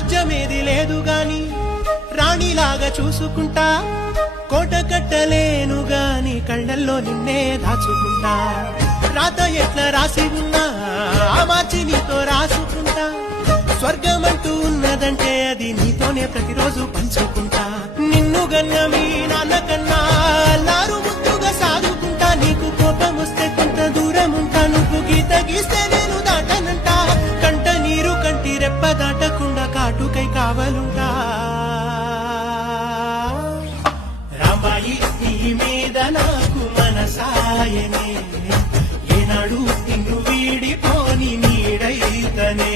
రాజ్యమేది లేదు గాని రాణిలాగా చూసుకుంటా, కోట కట్టలేను గాని కళ్ళల్లో నిన్నే దాచుకుంటా. రాత ఎట్లా రాసి ఉన్నా ఆ మార్చి నీతో రాసుకుంటా. స్వర్గమంటూ ఉన్నదంటే అది నీతోనే ప్రతిరోజు పంచుకుంటా. నిన్ను గన్న మీ నాన్న కన్నా అల్లారు ముద్దుగా సాదుకుంటా. నీకు కోపం వస్తే కొంత దూరం ఉంటా, నువ్వు గీత గీస్తే నేను దాటనంటా. కంట నీరు కంటి రెప్ప దాటకుండా కాటుకై కావలుంటా. రామాయి నీ మీద నాకు మనసాయనే, ఏనాడు నిన్ను వీడిపోని నీడైతనే.